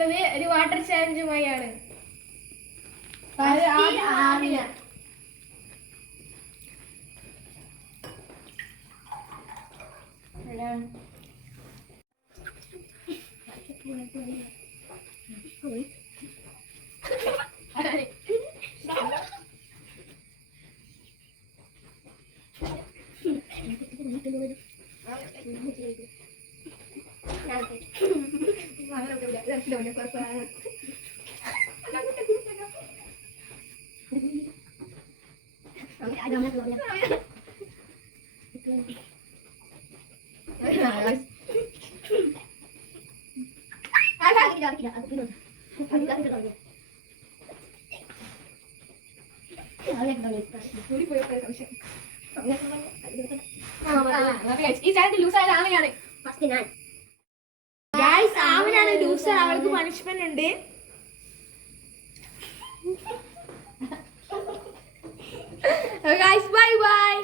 വന്നിട്ടുള്ളത് ഒരു വാട്ടർ ചാലഞ്ചുമായാണ്. ഈ ചാനൽ ലൂസ് ആയ ആമയാണ്. ആമനാണ് ലൂസ്. അവൾക്ക് പണിഷ്മെന്റ് ഉണ്ട്. Guys, bye bye.